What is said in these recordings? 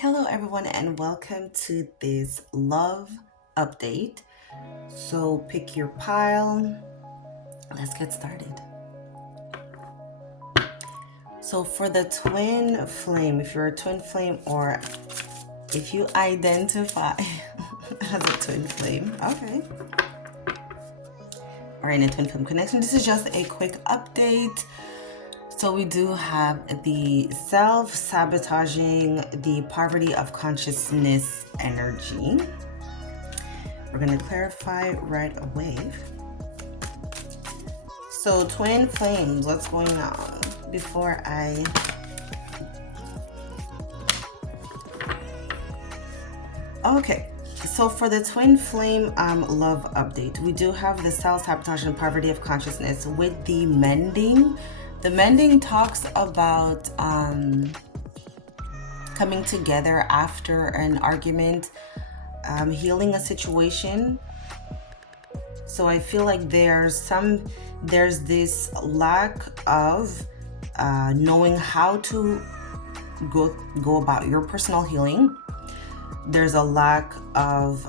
Hello everyone and welcome to this love update. So pick your pile. Let's get started. So for the twin flame, if you're a twin flame or if you identify as a twin flame, okay, or in a twin flame connection, this is just a quick update. So we do have the self-sabotaging, the poverty of consciousness energy. We're going to clarify right away. So twin flames, what's going on before I... Okay, so for the twin flame love update, we do have the self-sabotage and poverty of consciousness with the mending. The mending talks about coming together after an argument, healing a situation. So I feel like there's this lack of knowing how to go about your personal healing. There's a lack of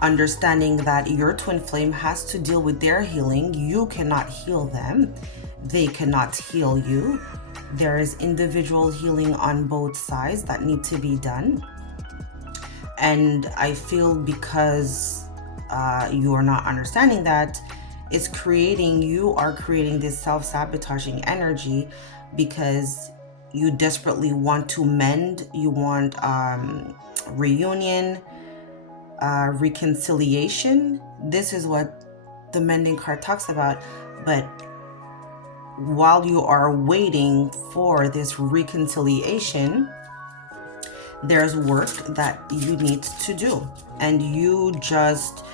understanding that your twin flame has to deal with their healing. You cannot heal them. They cannot heal you. There is individual healing on both sides that need to be done. And I feel because you are not understanding that, you are creating this self-sabotaging energy because you desperately want to mend. You want reunion, reconciliation. This is what the mending card talks about. But while you are waiting for this reconciliation, there's work that you need to do, and you just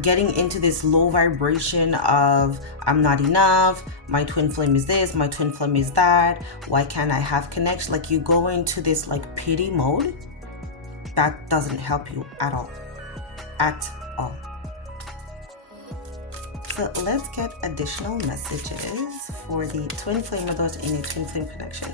getting into this low vibration of I'm not enough, my twin flame is this, my twin flame is that, why can't I have connection? Like you go into this like pity mode. That doesn't help you at all. So let's get additional messages for the twin flame adults in a twin flame connection.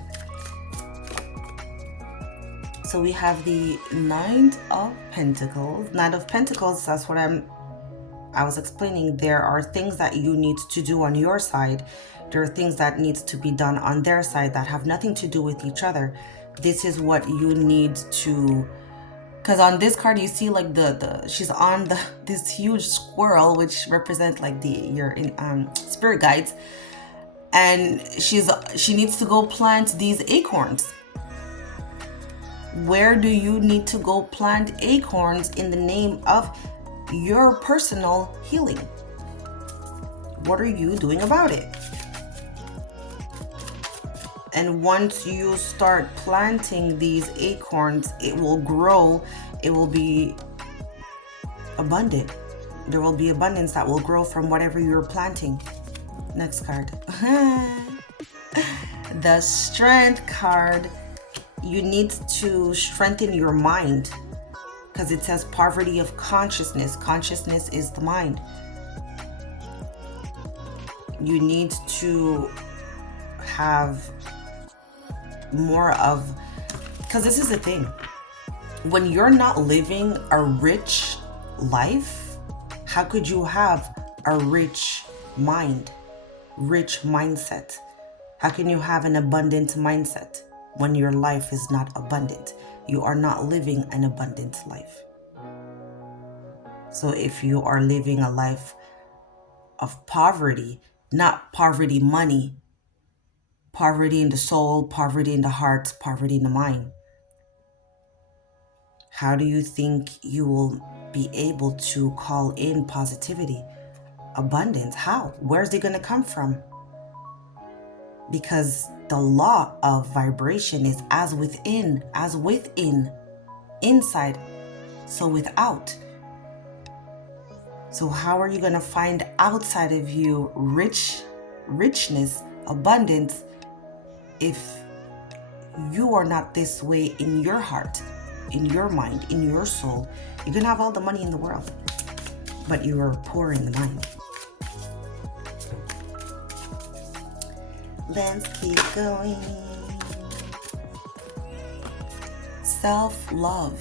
So we have the Knight of Pentacles. Knight of Pentacles, that's what I was explaining. There are things that you need to do on your side. There are things that needs to be done on their side that have nothing to do with each other. This is what you need to... Because on this card, you see like she's on this huge squirrel, which represent like your spirit guides, and she needs to go plant these acorns. Where do you need to go plant acorns in the name of your personal healing? What are you doing about it? And once you start planting these acorns, it will grow. It will be abundant. There will be abundance that will grow from whatever you're planting. Next card. The Strength card. You need to strengthen your mind because it says poverty of consciousness. Consciousness is the mind. You need to have more of, because this is the thing, when you're not living a rich life, how could you have a rich mind, rich mindset? How can you have an abundant mindset when your life is not abundant? You are not living an abundant life. So if you are living a life of poverty, not poverty money, poverty in the soul, poverty in the heart, poverty in the mind, how do you think you will be able to call in positivity, abundance? How? Where's it going to come from? Because the law of vibration is as within, inside, so without. So how are you going to find outside of you richness, abundance, if you are not this way in your heart, in your mind, in your soul? You can have all the money in the world, but you are poor in the mind. Let's keep going. self-love.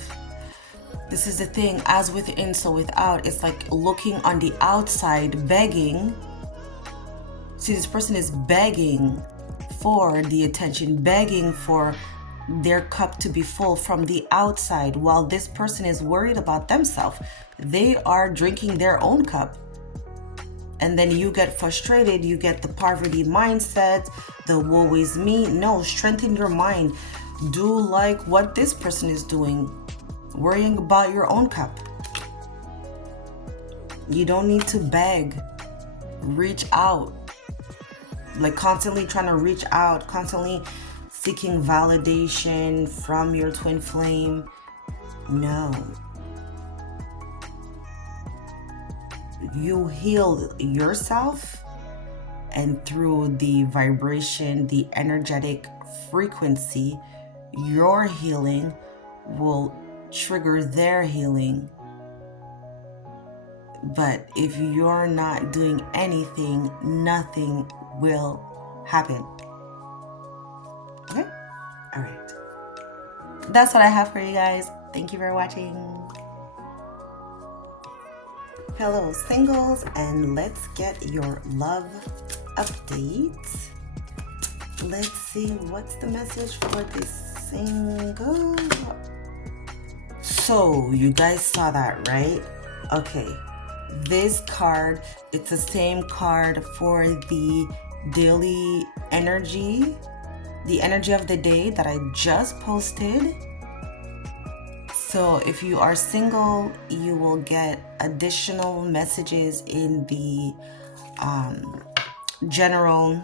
This is the thing, as within, so without. It's like looking on the outside, begging. See, this person is begging for the attention, begging for their cup to be full from the outside, while this person is worried about themselves. They are drinking their own cup. And then you get frustrated, you get the poverty mindset, the woe is me. No, strengthen your mind. Do like what this person is doing, worrying about your own cup. You don't need to beg. Reach out. Like constantly trying to reach out, constantly seeking validation from your twin flame. No. You heal yourself, and through the vibration, the energetic frequency, your healing will trigger their healing. But if you're not doing anything, nothing will happen. Okay? All right. That's what I have for you guys. Thank you for watching. Hello, singles, and let's get your love update. Let's see what's the message for this single. So you guys saw that, right? Okay. This card, it's the same card for the daily energy, the energy of the day that I just posted. So if you are single, you will get additional messages in the general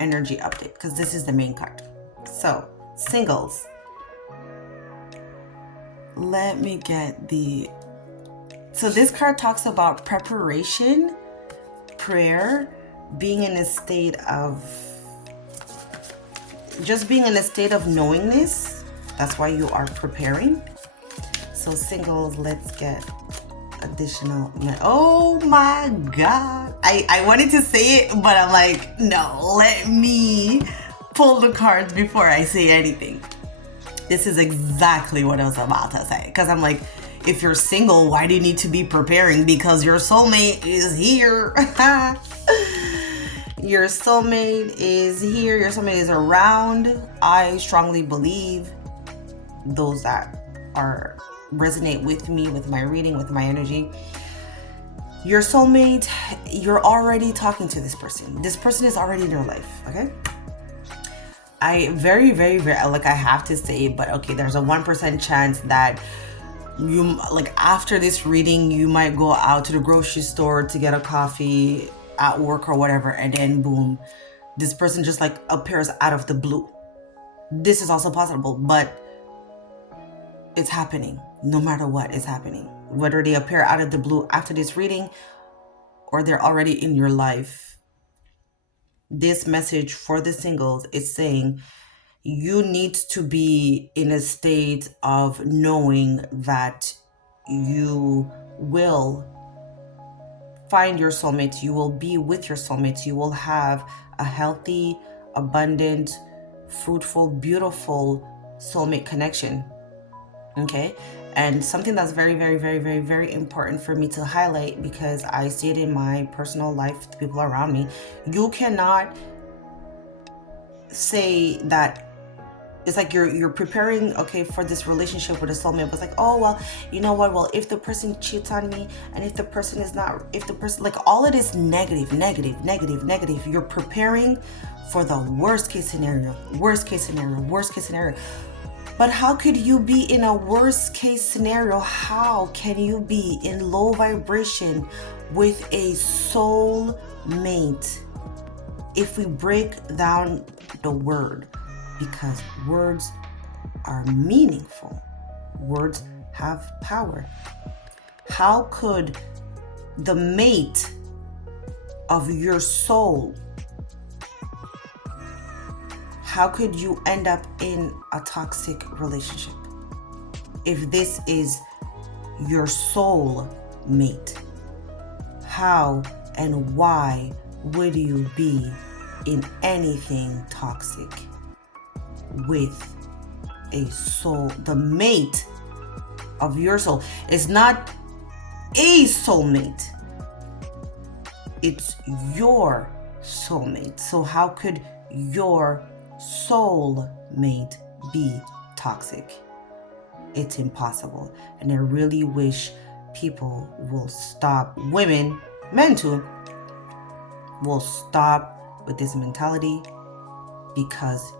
energy update, because this is the main card. So singles, let me get the... So this card talks about preparation, prayer, being in a state of... just being in a state of knowingness. That's why you are preparing. So singles, let's get additional... Oh my God. I wanted to say it, but I'm like, no, let me pull the cards before I say anything. This is exactly what I was about to say. Because I'm like, if you're single, why do you need to be preparing? Because your soulmate is here. Your soulmate is here. Your soulmate is around. I strongly believe those that are resonate with me, with my reading, with my energy. Your soulmate, you're already talking to this person. This person is already in your life, okay? I very, like I have to say, but okay, there's a 1% chance that you, like after this reading, you might go out to the grocery store to get a coffee at work or whatever, and then boom, this person just like appears out of the blue. This is also possible, but it's happening. No matter what is happening, whether they appear out of the blue after this reading or they're already in your life. This message for the singles is saying you need to be in a state of knowing that you will find your soulmate, you will be with your soulmate, you will have a healthy, abundant, fruitful, beautiful soulmate connection. Okay? And something that's very, very important for me to highlight, because I see it in my personal life, the people around me, you cannot say that it's like you're preparing, okay, for this relationship with a soulmate, but it's like, oh, well, you know what, well, if the person cheats on me, and if the person is not, if the person, like all it is negative. You're preparing for the worst case scenario. But how could you be in a worst case scenario? How can you be in low vibration with a soul mate? If we break down the word, because words are meaningful, words have power. How could the mate of your soul, how could you end up in a toxic relationship if this is your soul mate? How and why would you be in anything toxic with a soul, the mate of your soul. It's not a soulmate. It's your soulmate. So how could your soulmate be toxic? It's impossible. And I really wish people will stop, women, men too, will stop with this mentality, because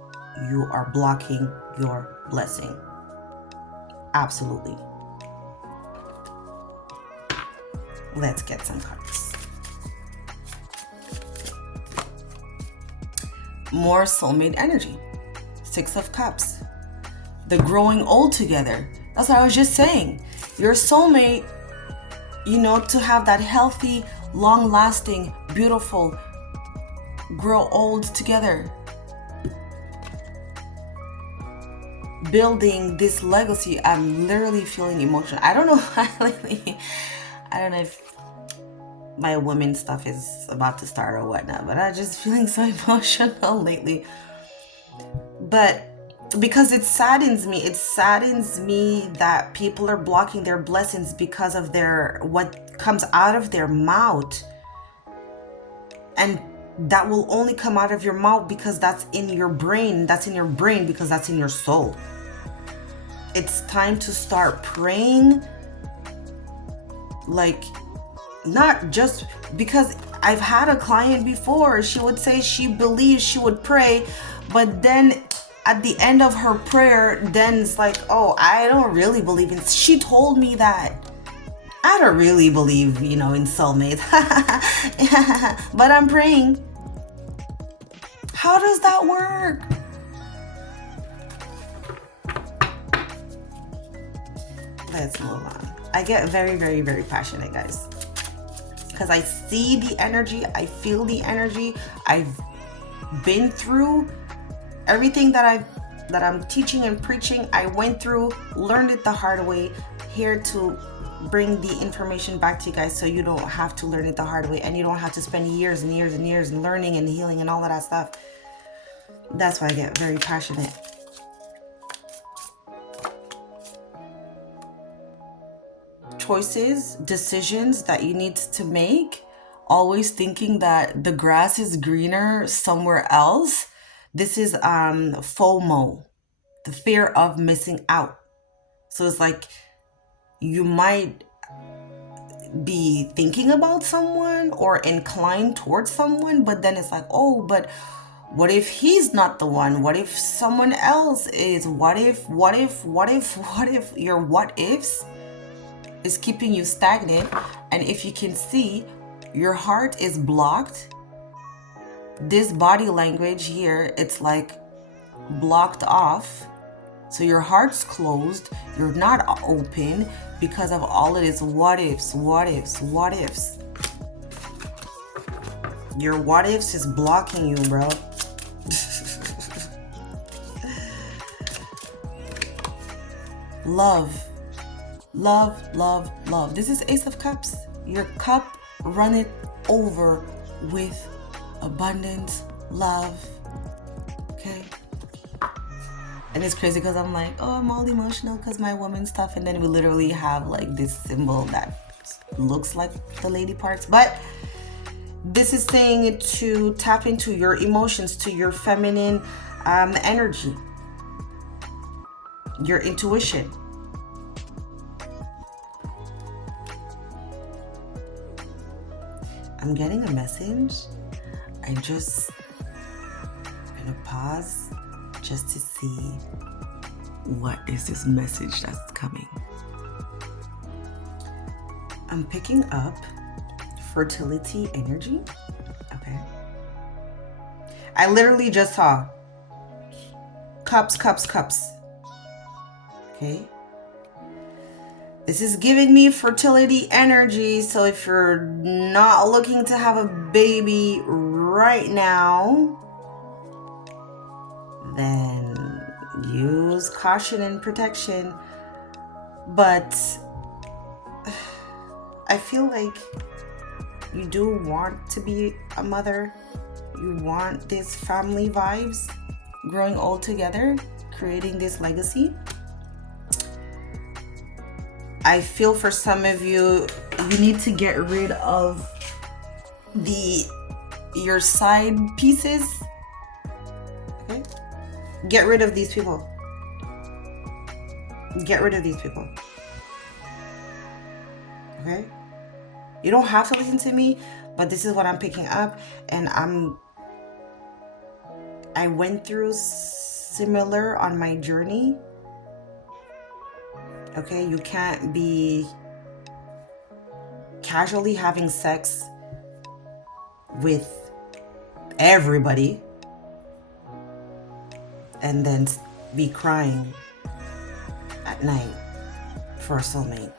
you are blocking your blessing. Absolutely. Let's get some cards. More soulmate energy. 6 of Cups. The growing old together. That's what I was just saying. Your soulmate, you know, to have that healthy, long-lasting, beautiful, grow old together. Building this legacy. I'm literally feeling emotional. I don't know if my women stuff is about to start or whatnot, but I'm just feeling so emotional lately. But because it saddens me that people are blocking their blessings because of what comes out of their mouth. And that will only come out of your mouth because that's in your brain. That's in your brain because that's in your soul. It's time to start praying. Like, not just because I've had a client before, she would say she believes, she would pray, but then at the end of her prayer, then it's like, oh, I don't really believe in, she told me that I don't really believe, in soulmates. But I'm praying. How does that work? Let's move on. I get very, very, very passionate, guys, because I see the energy, I feel the energy. I've been through everything that I'm teaching and preaching. I went through, learned it the hard way, here to bring the information back to you guys so you don't have to learn it the hard way, and you don't have to spend years and years and years learning and healing and all of that stuff. That's why I get very passionate. Choices, decisions that you need to make, always thinking that the grass is greener somewhere else. This is FOMO, the fear of missing out. So it's like you might be thinking about someone or inclined towards someone, but then it's like, oh, but what if he's not the one? What if someone else is? What if your what ifs is keeping you stagnant? And if you can see, your heart is blocked. This body language here, it's like blocked off. So your heart's closed. You're not open because of all of this what ifs. Your what ifs is blocking you, bro. Love. This is Ace of Cups. Your cup runneth over with abundance, love. Okay. And it's crazy because I'm like, oh, I'm all emotional because my woman stuff, and then we literally have like this symbol that looks like the lady parts. But this is saying it to tap into your emotions, to your feminine energy, your intuition. I'm getting a message. I'm just gonna pause just to see what is this message that's coming. I'm picking up fertility energy. Okay. I literally just saw cups. Okay. This is giving me fertility energy. So if you're not looking to have a baby right now, then use caution and protection. But I feel like you do want to be a mother. You want these family vibes, growing old together, creating this legacy. I feel for some of you, you need to get rid of your side pieces. Okay? Get rid of these people. Get rid of these people. Okay? You don't have to listen to me, but this is what I'm picking up, and I went through similar on my journey. Okay, you can't be casually having sex with everybody and then be crying at night for a soulmate.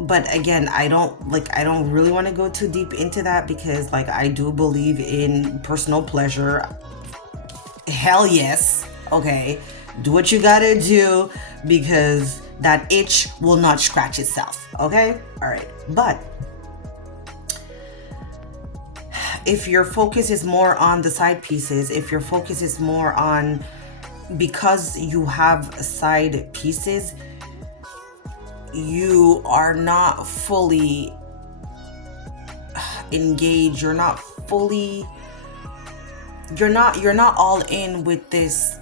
But again, I don't really want to go too deep into that, because like I do believe in personal pleasure. Hell yes. Okay, do what you gotta do, because that itch will not scratch itself. Okay, all right. But if your focus is more on the side pieces, if your focus is more on, because you have side pieces, you are not fully engaged, you're not all in with this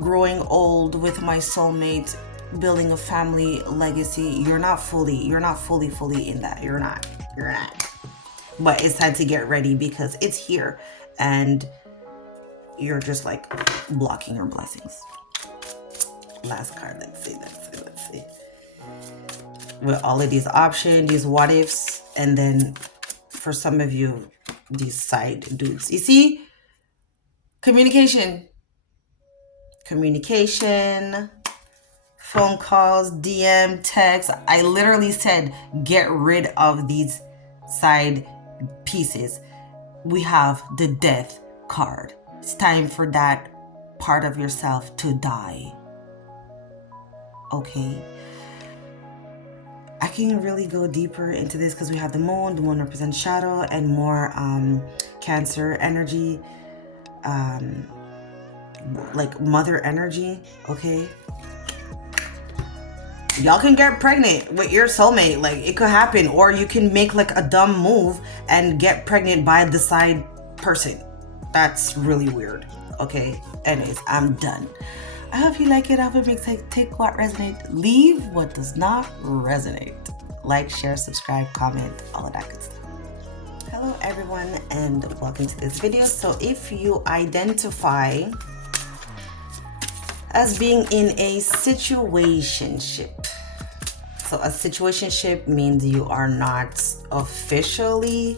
growing old with my soulmate, building a family legacy. You're not fully in that. You're not. But it's time to get ready, because it's here and you're just like blocking your blessings. Last card, let's see. With all of these options, these what ifs, and then for some of you, these side dudes. You see? Communication, phone calls, DM, text. I literally said, get rid of these side pieces. We have the death card. It's time for that part of yourself to die. Okay. I can really go deeper into this because we have the moon. The moon represents shadow and more Cancer energy, like mother energy. Okay, y'all can get pregnant with your soulmate. Like, it could happen, or you can make like a dumb move and get pregnant by the side person. That's really weird. Okay, anyways, I'm done. I hope you like it. I hope it makes sense. Take what resonates, leave what does not resonate. Like, share, subscribe, comment, all of that good stuff. Hello everyone, and welcome to this video. So if you identify as being in a situationship, so a situationship means you are not officially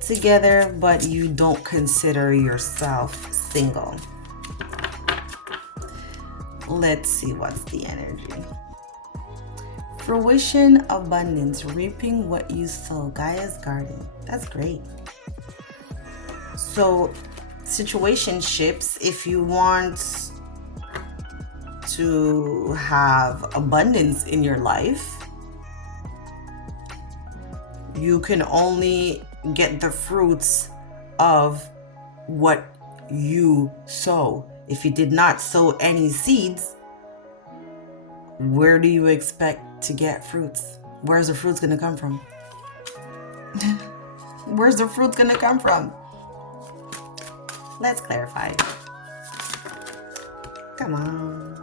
together, but you don't consider yourself single. Let's see what's the energy. Fruition, abundance, reaping what you sow. Gaia's garden. That's great. So situationships, if you want to have abundance in your life, you can only get the fruits of what you sow. If you did not sow any seeds, where do you expect to get fruits? Where's the fruits gonna come from? Where's the fruits gonna come from? Let's clarify. Come on.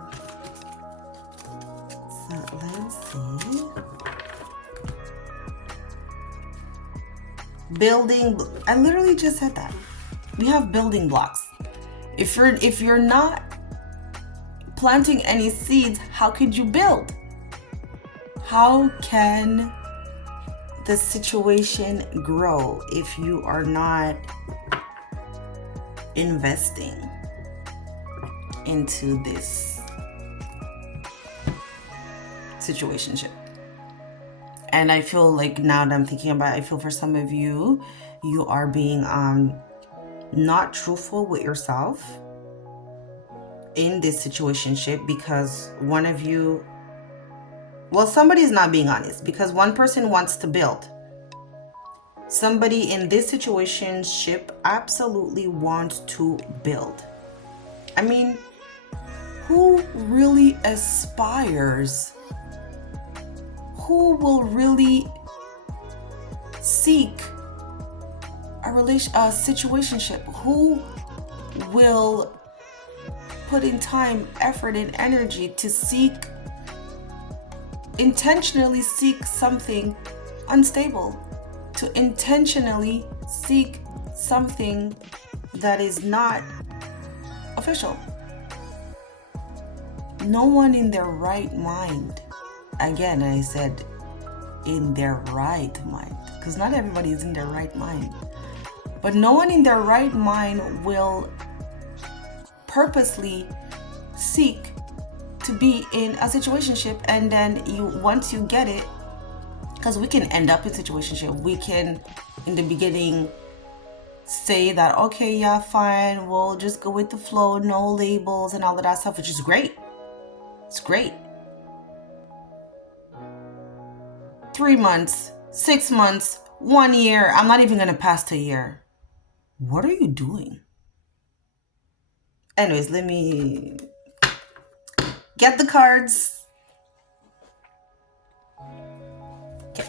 So let's see. Building. I literally just said that. We have building blocks. If you're not planting any seeds, how could you build? How can the situation grow if you are not investing into this situationship? And I feel like, now that I'm thinking about it, I feel for some of you, you are being not truthful with yourself in this situationship, because one of you, well, somebody's not being honest, because one person wants to build. Somebody in this situationship absolutely wants to build. I mean, who really aspires? Who will really seek a situationship? Who will put in time, effort, and energy to intentionally seek something unstable, to intentionally seek something that is not official? No one in their right mind, again, I said in their right mind, because not everybody is in their right mind, but no one in their right mind will purposely seek to be in a situationship, and then once you get it, because we can end up in situationship, we can in the beginning say that, okay, yeah, fine, we'll just go with the flow, no labels and all of that stuff, which is great. It's great. 3 months, 6 months, 1 year, I'm not even gonna pass a year. What are you doing? Anyways, let me get the cards. Okay.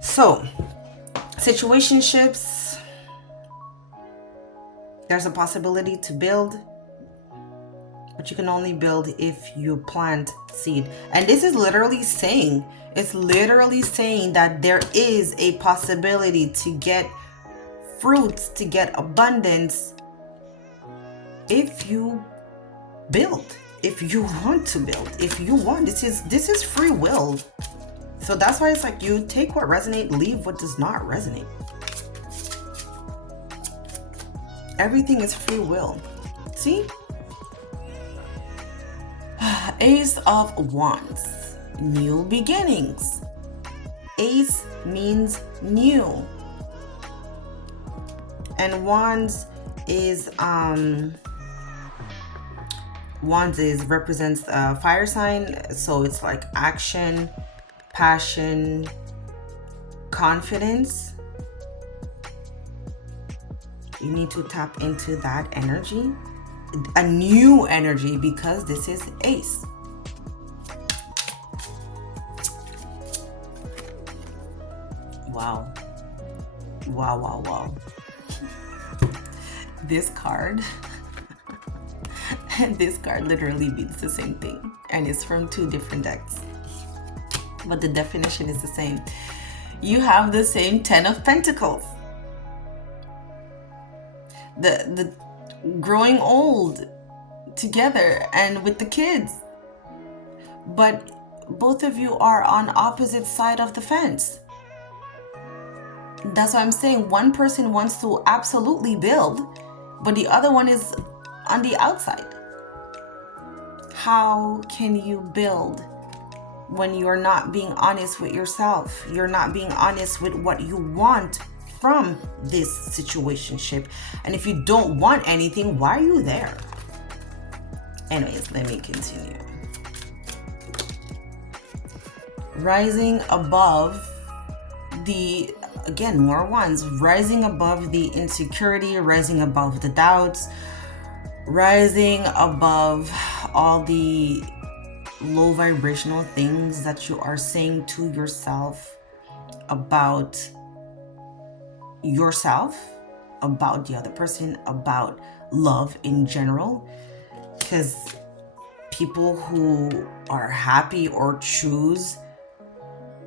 So, situationships, there's a possibility to build, but you can only build if you plant seed. And this is literally saying, it's literally saying that there is a possibility to get fruits, to get abundance, if you build, if you want to build, if you want. This is free will. So that's why it's like, you take what resonates, leave what does not resonate. Everything is free will. See? Ace of Wands, new beginnings. Ace means new. And Wands is represents a fire sign, so it's like action, passion, confidence. You need to tap into that energy, a new energy, because this is Ace. Wow. Wow, wow, wow. This card and this card literally means the same thing, and it's from 2 different decks, but the definition is the same. You have the same 10 of Pentacles, the growing old together and with the kids, but both of you are on opposite side of the fence. That's why I'm saying one person wants to absolutely build, but the other one is on the outside. How can you build when you're not being honest with yourself? You're not being honest with what you want from this situationship. And if you don't want anything, why are you there? Anyways, let me continue. Rising above the, again, more Wands, rising above the insecurity, rising above the doubts, rising above all the low vibrational things that you are saying to yourself about yourself, about the other person, about love in general. Because people who are happy or choose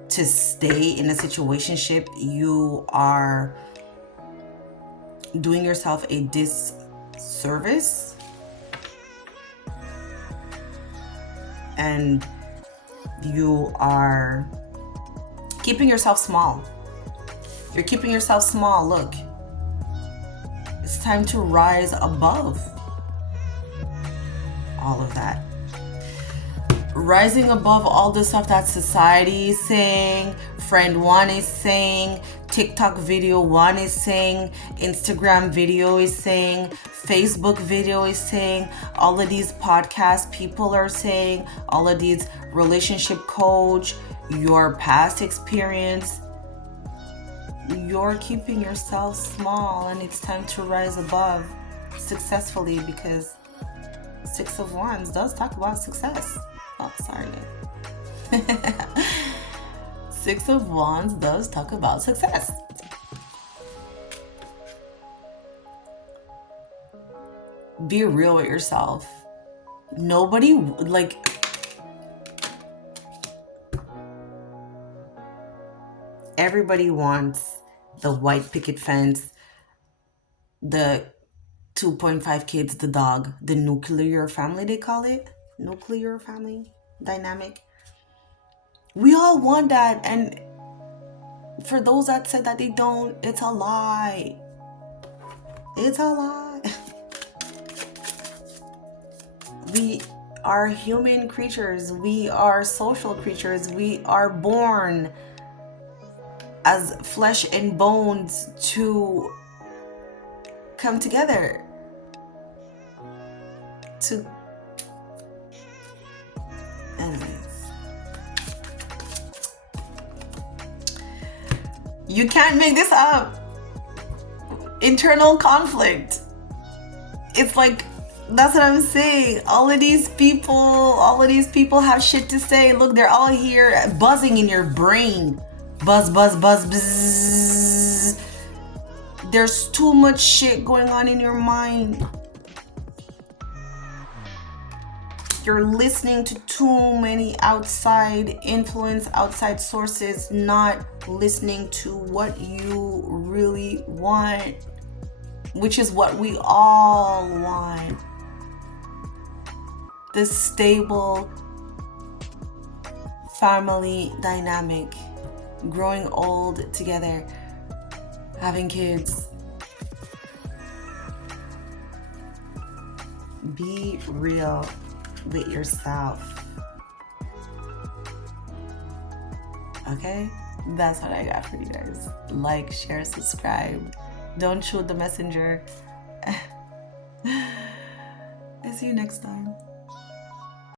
to stay in a situationship, you are doing yourself a disservice, and you are keeping yourself small. You're keeping yourself small. Look, it's time to rise above all of that. Rising above all the stuff that society is saying, friend 1 is saying, TikTok video 1 is saying, Instagram video is saying, Facebook video is saying, all of these podcast people are saying, all of these relationship coach, your past experience. You're keeping yourself small, and it's time to rise above. successfully, because Six of Wands does talk about success. Oh, sorry. Six of Wands does talk about success. Be real with yourself. Nobody, like, everybody wants the white picket fence, the 2.5 kids, the dog, the nuclear family, they call it. Nuclear family dynamic. We all want that, and for those that said that they don't, it's a lie. It's a lie. We are human creatures. We are social creatures. We are born as flesh and bones to come together. Anyways. You can't make this up. Internal conflict. It's like, that's what I'm saying. All of these people have shit to say. Look, they're all here buzzing in your brain. Buzz, buzz, buzz, buzz. There's too much shit going on in your mind. You're listening to too many outside influence, outside sources, not listening to what you really want, which is what we all want. This stable family dynamic, growing old together, having kids. Be real with yourself. Okay? That's what I got for you guys. Like, share, subscribe. Don't shoot the messenger. I'll see you next time.